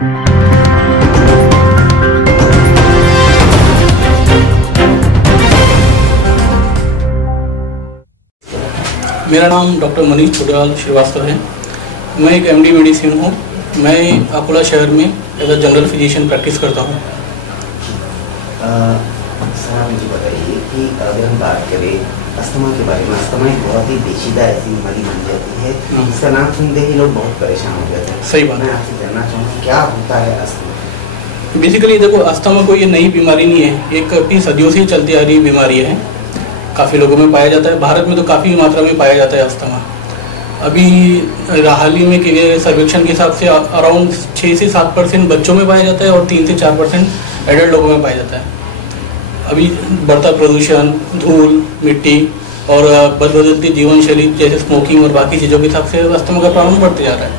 मेरा नाम डॉक्टर मनीष पुडवाल श्रीवास्तव है। मैं एक एमडी मेडिसिन हूँ। मैं अकोला शहर में as a general physician practice करता हूँ। सर मुझे बताइए कि अगर हम बात करें अस्थमा के बारे में, अस्थमा एक बहुत ही पेचीदा ऐसी बीमारी बन जाती है, इसका नाम सुनते ही लोग बहुत परेशान हो जाते हैं। सही बात है। मैं आपसे जानना चाहूँगा क्या होता है अस्थमा? बेसिकली देखो, अस्थमा कोई नई बीमारी नहीं है, एक काफ़ी सदियों से चलती आ रही बीमारी है। काफ़ी लोगों में पाया जाता है। भारत में तो काफ़ी मात्रा में पाया जाता है अस्थमा। अभी हाल ही में किए सर्वेक्षण के हिसाब से अराउंड 6 से 7% बच्चों में पाया जाता है और 3 से 4% एडल्ट लोगों में पाया जाता है। अभी बढ़ता प्रदूषण, धूल, मिट्टी और बदलती जीवन शैली जैसे स्मोकिंग और बाकी चीज़ों के हिसाब से अस्थमा का प्रमाण बढ़ते जा रहा है।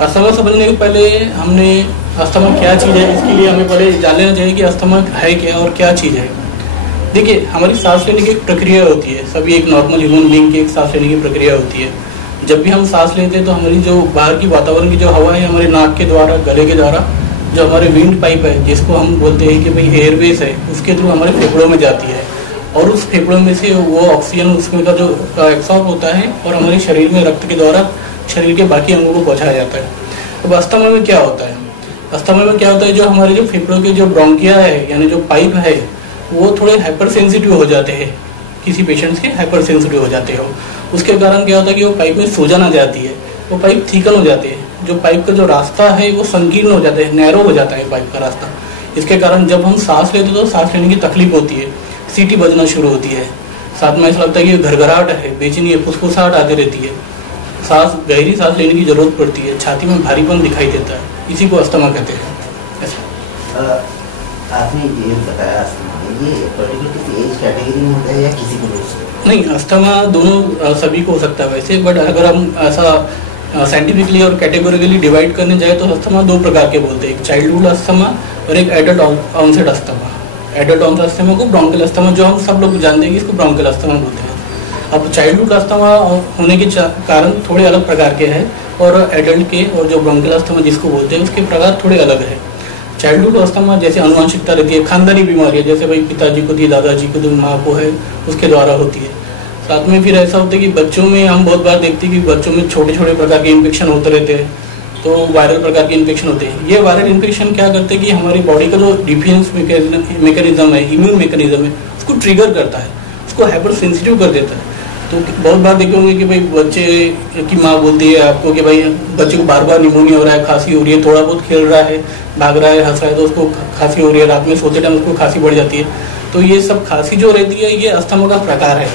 अस्थमा समझने के पहले हमने अस्थमा क्या चीज़ है, इसके लिए हमें पहले जान लेना चाहिए कि अस्थमा है क्या और क्या चीज़ है। देखिए, हमारी सांस लेने की एक प्रक्रिया होती है। सभी एक नॉर्मल ह्यूमन बीइंग की एक सांस लेने की प्रक्रिया होती है। जब भी हम सांस लेते हैं तो हमारी जो बाहर की वातावरण की जो हवा है, हमारे नाक के द्वारा, गले के द्वारा, जो हमारे विंड पाइप है जिसको हम बोलते हैं कि भाई एयरवेज है, उसके थ्रू हमारे फेफड़ों में जाती है और उस फेफड़ों में से वो ऑक्सीजन उसमें का जो एक्सॉर्ब होता है और हमारे शरीर में रक्त के द्वारा शरीर के बाकी अंगों को पहुँचाया जाता है। अब अस्थमा में क्या होता है? अस्थमा में क्या होता है, जो हमारे जो फेफड़ों के जो ब्रोंकिया है यानी जो पाइप है वो थोड़े हाइपर सेंसिटिव हो जाते हैं। किसी पेशेंट्स के हाइपर सेंसिटिव हो जाते हो, उसके कारण क्या होता है कि वो पाइप में सूजन आ जाती है, वो पाइप थीकन हो जाते हैं। जो पाइप का जो रास्ता है वो संकीर्ण हो जाता है, नैरो हो जाता है पाइप का रास्ता। इसके कारण जब हम सांस लेते तो सांस लेने की तकलीफ होती है, सीटी बजना शुरू होती है, साथ में ऐसा लगता है कि घरघराहट है, बेचैनी है, फुसफुसाहट आती रहती है, सांस गहरी सांस लेने की जरूरत पड़ती है, छाती में भारीपन दिखाई देता है। इसी को अस्थमा कहते हैं। ऐसा आपने ये बताया ये पर्टिकुलर किसी एज कैटेगरी में होता है या किसी को नहीं? अस्थमा दोनों सभी को हो सकता है वैसे, बट अगर हम ऐसा साइंटिफिकली और कैटेगोरिकली डिवाइड करने जाए तो अस्थमा 2 प्रकार के बोलते हैं, एक चाइल्डहुड अस्थमा और एक adult onset asthma. Adult onset asthma को ब्रोंकियल अस्थमा, जो हम सब लोग जानते हैं कि इसको ब्रोंकियल अस्थमा बोलते हैं। अब चाइल्डहुड अस्थमा होने के कारण थोड़े अलग प्रकार के हैं और एडल्ट के और जो ब्रोंकियल अस्थमा जिसको बोलते हैं उसके प्रकार थोड़े अलग है। चाइल्डहुड अस्थमा जैसे अनुवांशिकता रहती है, खानदानी बीमारी है, जैसे भाई पिताजी को दी, दादाजी को दी, माँ को है, उसके द्वारा होती है। साथ में फिर ऐसा होता है कि बच्चों में हम बहुत बार देखते हैं कि बच्चों में छोटे छोटे प्रकार के इन्फेक्शन होते रहते हैं, तो वायरल प्रकार के इन्फेक्शन होते हैं। ये वायरल इन्फेक्शन क्या करते हैं कि हमारी बॉडी का जो डिफेंस मैकेनिज्म है, इम्यून मैकेनिज्म है, उसको ट्रिगर करता है, उसको हाइपर सेंसिटिव कर देता है। तो बहुत बार देखे होंगे कि भाई बच्चे की माँ बोलती है आपको कि भाई बच्चे को बार बार निमोनिया हो रहा है, खांसी हो रही है, थोड़ा बहुत खेल रहा है, भाग रहा है, हंस रहा है तो उसको खांसी हो रही है, रात में सोते टाइम उसको खांसी बढ़ जाती है। तो ये सब खांसी जो रहती है ये अस्थमा का प्रकार है।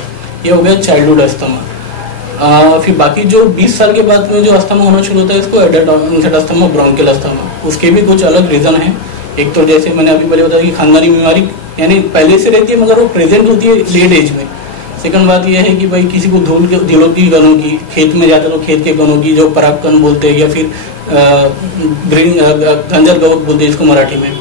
ये हो गया चाइल्डहुड अस्थमा। फिर बाकी जो 20 साल के बाद में जो अस्थमा होना शुरू होता है इसको adult onset asthma, bronchial asthma. उसके भी कुछ अलग रीजन है। एक तो जैसे मैंने अभी पहले बताया कि खानदानी बीमारी यानी पहले से रहती है मगर वो प्रेजेंट होती है लेट एज में। सेकंड बात यह है कि भाई किसी को धूलों की कणों की, खेत में जाते तो खेत के कणों की जो पराग कण बोलते हैं या फिर गंजल गवत बोलते हैं इसको मराठी में,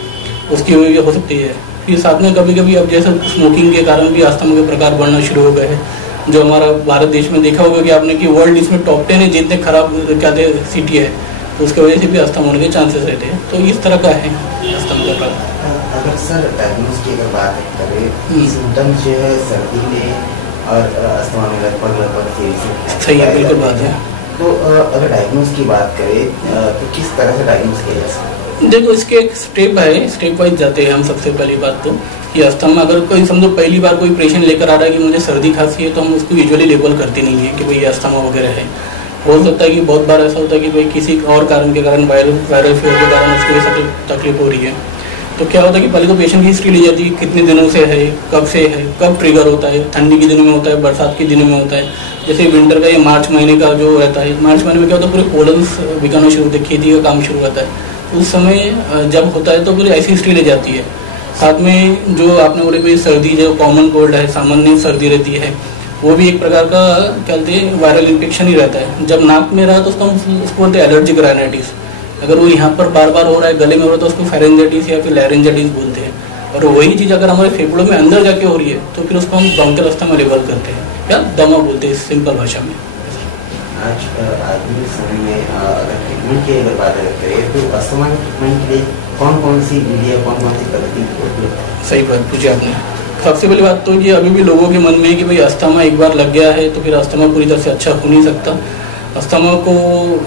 उसकी वजह हो सकती है। फिर साथ में कभी कभी अब जैसे स्मोकिंग के कारण भी अस्थमा के प्रकार बढ़ना शुरू हो गए हैं। जो हमारा भारत देश में देखा होगा कि आपने कि वर्ल्ड इसमें टॉप 10 है जितने खराब क्या सिटी है, तो उसकी वजह से भी अस्थमा होने के चांसेस रहते हैं। तो इस तरह का है अस्थमा का प्रकार। अगर सर डायग्नोस की अगर बात करें, सिम्टम्स जो है सर्दी में और अस्थमा में लगभग सही है, बिल्कुल बात है। तो अगर डायग्नोस की बात करें तो किस तरह से डायग्नोस किया जा सकता है? देखो, इसके एक स्टेप है, स्टेप वाइज जाते हैं हम। सबसे पहली बात तो कि अस्थमा अगर कोई समझो पहली बार कोई पेशेंट लेकर आ रहा है कि मुझे सर्दी खांसी है, तो हम उसको यूजुअली लेबल करते नहीं है कि भाई ये अस्थमा वगैरह है। हो सकता है कि बहुत बार ऐसा होता है कि भाई किसी और कारण के कारण वायरल फीवर के कारण उसको ये तकलीफ हो रही है। तो क्या होता है कि पहले तो पेशेंट की हिस्ट्री ली जाती है, कितने दिनों से है, कब ट्रिगर होता है, ठंडी के दिनों में होता है, बरसात के दिनों में होता है। जैसे विंटर का ये मार्च महीने का जो रहता है, मार्च महीने में क्या होता है पूरे पोलन्स बिकाना शुरू होते हैं, खेती का काम शुरू होता है। उस समय जब होता है तो पूरी ऐसी हिस्ट्री ले जाती है। साथ में जो आपने बोले भाई सर्दी जो कॉमन कोल्ड है, सामान्य सर्दी रहती है, वो भी एक प्रकार का क्या बोलते हैं वायरल इन्फेक्शन ही रहता है। जब नाक में रहा तो उसको बोलते हैं एलर्जिक राइनाइटिस। अगर वो यहाँ पर बार बार हो रहा है, गले में हो रहा है, तो उसको फेरेंजाइटिस या फिर लैरेंजाइटिस बोलते हैं। और वही चीज़ अगर हमारे फेफड़ों में अंदर जाके हो रही है तो फिर उसको हम ब्रोंकियल अस्थमा लेबल करते हैं या दमा बोलते हैं सिंपल भाषा में। आज आधुनिक समय में अगर ट्रीटमेंट की अगर बात करें तो अस्थमा के ट्रीटमेंट के लिए कौन कौन सी विधि कौन कौन सी पद्धति उपलब्ध है? सही बात पूछी आपने। सबसे पहली बात तो ये अभी भी लोगों के मन में है कि भाई अस्थमा एक बार लग गया है तो फिर अस्थमा पूरी तरह से अच्छा हो नहीं सकता। अस्थमा को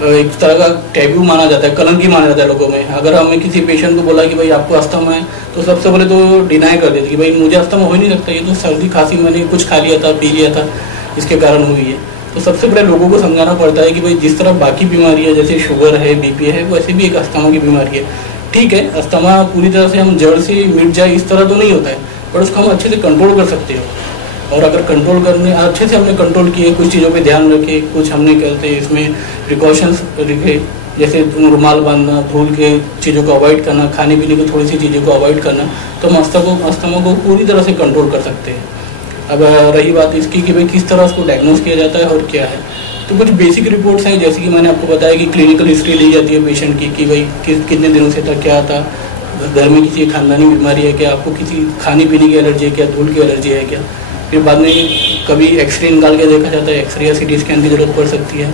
एक तरह का टैबू माना जाता है, कलंकी माना जाता है लोगों में। अगर हमें किसी पेशेंट को बोला कि भाई आपको अस्थमा है तो सबसे पहले तो डिनाई कर देती कि भाई मुझे अस्थमा हो ही नहीं सकता, ये तो सर्दी खांसी मैंने कुछ खा लिया था, पी लिया था, इसके कारण हुई है। तो सबसे पहले लोगों को समझाना पड़ता है कि भाई जिस तरह बाकी बीमारी है जैसे शुगर है, बीपी है, वैसे भी एक अस्थमा की बीमारी है। ठीक है, अस्थमा पूरी तरह से हम जड़ से मिट जाए इस तरह तो नहीं होता है, पर उसको हम अच्छे से कंट्रोल कर सकते हो। और अगर कंट्रोल करने अच्छे से हमने कंट्रोल किए, कुछ चीज़ों पे ध्यान रखे, कुछ हमने कहते हैं इसमें प्रिकॉशंस रखे, जैसे रुमाल बांधना, धूल के चीज़ों को अवॉइड करना, खाने पीने की थोड़ी सी चीज़ों को अवॉइड करना, तो हम अस्थमा को पूरी तरह से कंट्रोल कर सकते हैं। अब रही बात इसकी कि भाई किस तरह उसको डायग्नोज किया जाता है और क्या है, तो कुछ बेसिक रिपोर्ट्स हैं जैसे कि मैंने आपको बताया कि क्लिनिकल हिस्ट्री ली जाती है पेशेंट की कि भाई कितने दिनों से था, क्या था, घर में किसी खानदानी बीमारी है क्या, आपको किसी खाने पीने की एलर्जी है क्या, धूल की एलर्जी है क्या। फिर बाद में कभी एक्सरे निकाल के देखा जाता है, एक्सरे या सीटी स्कैन की जरूरत पड़ सकती है।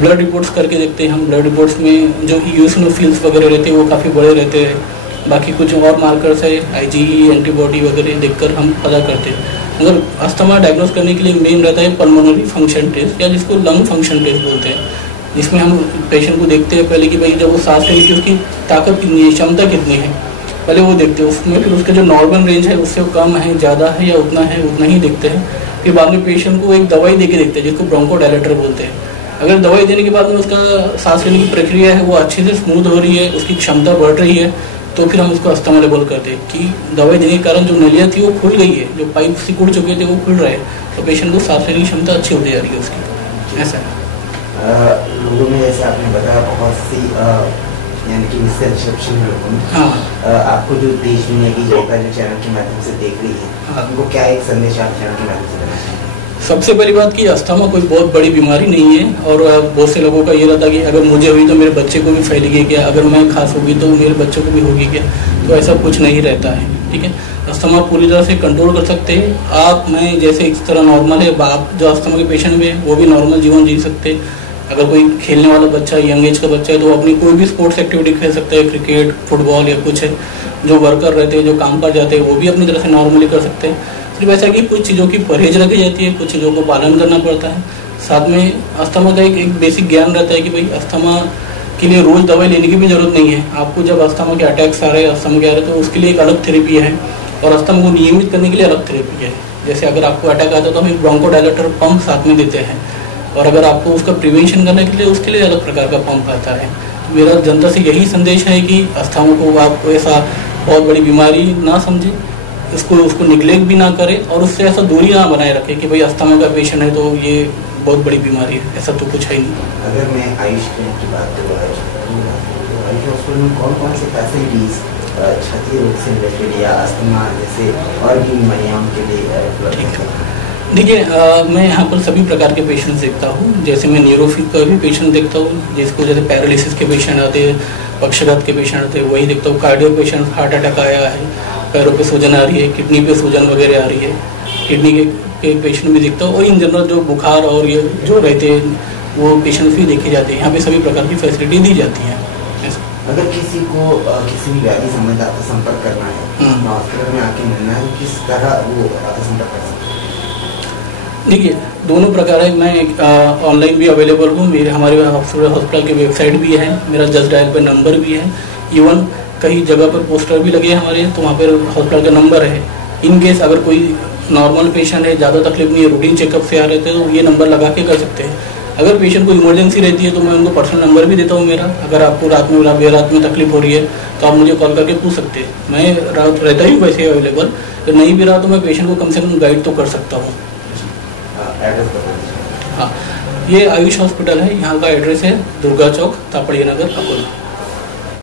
ब्लड रिपोर्ट्स करके देखते हैं हम, ब्लड रिपोर्ट्स में जो ईओसिनोफिल्स वगैरह रहते हैं वो काफ़ी बड़े रहते हैं। बाकी कुछ और मार्कर्स है, IgE एंटीबॉडी वगैरह देखकर हम पता करते हैं। अगर अस्थमा डायग्नोज करने के लिए मेन रहता है पल्मोनरी फंक्शन टेस्ट या जिसको लंग फंक्शन टेस्ट बोलते हैं, जिसमें हम पेशेंट को देखते हैं पहले कि भाई जब वो सांस लेने की उसकी ताकत कितनी है, क्षमता कितनी है, पहले वो देखते हैं। उसमें फिर उसका जो नॉर्मल रेंज है उससे कम है, ज़्यादा है या उतना ही देखते हैं। फिर बाद में पेशेंट को एक दवाई दे के देखते हैं जिसको ब्रोंकोडायलेटर बोलते हैं। अगर दवाई देने के बाद में उसका सांस लेने की प्रक्रिया है वो अच्छे से स्मूथ हो रही है, उसकी क्षमता बढ़ रही है, तो फिर हम उसको अस्थमा लेबल करते हैं कि दवाई देने के कारण जो नलियाँ थी वो खुल गई है, जो पाइप सिकुड़ चुके थे वो खुल रहे हैं, तो पेशेंट को सांस लेने की क्षमता अच्छी होती जा रही है उसकी। ऐसा है लोगों में जैसे आपने बताया बहुत सी यानी कि मिसकंसेप्शन है लोगों में। हाँ। आपको जो देश दुनिया की जनता जो चैनल के माध्यम से देख रही है, हाँ, उनको क्या एक संदेश आप चैनल के माध्यम से देना चाहेंगे? सबसे पहली बात कि अस्थमा कोई बहुत बड़ी बीमारी नहीं है, और बहुत से लोगों का ये रहता कि अगर मुझे हुई तो मेरे बच्चे को भी फैलेगी क्या, अगर मैं खांस होगी तो मेरे बच्चों को भी होगी क्या, तो ऐसा कुछ नहीं रहता है। ठीक है, अस्थमा पूरी तरह से कंट्रोल कर सकते हैं आप। मैं जैसे इस तरह नॉर्मल है, आप जो अस्थमा के पेशेंट में वो भी नॉर्मल जीवन जी सकते हैं। अगर कोई खेलने वाला बच्चा, यंग एज का बच्चा है, तो अपनी कोई भी स्पोर्ट्स एक्टिविटी खेल सकता है, क्रिकेट, फुटबॉल या कुछ है। जो वर्कर रहते हैं, जो काम पर जाते हैं, वो भी अपनी तरह से नॉर्मली कर सकते हैं। सिर्फ ऐसा कि कुछ चीज़ों की परहेज रखी जाती है, कुछ चीज़ों को पालन करना पड़ता है। साथ में अस्थमा का एक बेसिक ज्ञान रहता है कि भाई अस्थमा के लिए रोज़ दवाई लेने की भी जरूरत नहीं है। आपको जब अस्थमा के अटैक्स आ रहे हैं, अस्थमा के आ रहे हैं, तो उसके लिए एक अलग थेरेपी है, और अस्थमा को नियमित करने के लिए अलग थेरेपी है। जैसे अगर आपको अटैक आता है तो हम एक ब्रोंकोडायलेटर पंप साथ में देते हैं, और अगर आपको उसका प्रिवेंशन करने के लिए उसके लिए अलग प्रकार का पंप आता है। मेरा जनता से यही संदेश है कि अस्थमा को आप ऐसा बहुत बड़ी बीमारी ना समझें, उसको निगलेक्ट भी ना करें, और उससे ऐसा दूरी ना बनाए रखें कि भाई अस्थमा का पेशेंट है तो ये बहुत बड़ी बीमारी है, ऐसा तो कुछ है ही नहीं। अगर मैं आयुष की बात करूँ, आयुष हॉस्पिटल में कौन कौन से फैसिलिटीज छाती रोग से रिलेटेड या अस्थमा जैसे और भी बीमारियों के लिए उपलब्ध है? देखिए, मैं यहाँ पर सभी प्रकार के पेशेंट्स देखता हूँ। जैसे मैं न्यूरोफी का भी पेशेंट देखता हूँ, जिसको जैसे पैरालिसिस के पेशेंट आते हैं, पक्षाघात के पेशेंट आते हैं, वही देखता हूँ। कार्डियो पेशेंट, हार्ट अटैक आया है, पैरों पे सूजन आ रही है, किडनी पे सूजन वगैरह आ रही है, किडनी के पेशेंट भी देखता हूँ। और इन जनरल जो बुखार और ये जो रहते हैं वो पेशेंट्स भी देखे जाते हैं। यहाँ पे सभी प्रकार की फैसिलिटी दी जाती है। अगर किसी को किसी भी व्याधि संबंधी आपका संपर्क करना है, हॉस्पिटल में आके मिलना है, किस तरह वो संपर्क कर सकते हैं? देखिए, दोनों प्रकार है। मैं ऑनलाइन भी अवेलेबल हूँ, हमारे हॉस्पिटल की वेबसाइट भी है, मेरा जस्ट डायल पे नंबर भी है, इवन कई जगह पर पोस्टर भी लगे हैं हमारे, तो वहाँ पर हॉस्पिटल का नंबर है। इन केस अगर कोई नॉर्मल पेशेंट है, ज़्यादा तकलीफ नहीं है, रूटीन चेकअप से आ रहे थे, तो ये नंबर लगा के कर सकते हैं। अगर पेशेंट को इमरजेंसी रहती है तो मैं उनको पर्सनल नंबर भी देता हूँ मेरा। अगर आपको रात में तकलीफ हो रही है तो आप मुझे कॉल करके पूछ सकते हैं। मैं रहता ही वैसे अवेलेबल, तो नहीं भी रहा तो मैं पेशेंट को कम से कम गाइड तो कर सकता हूँ। हाँ, ये आयुष हॉस्पिटल है, यहाँ का एड्रेस है दुर्गा चौक, तापड़िया नगर, अकोला।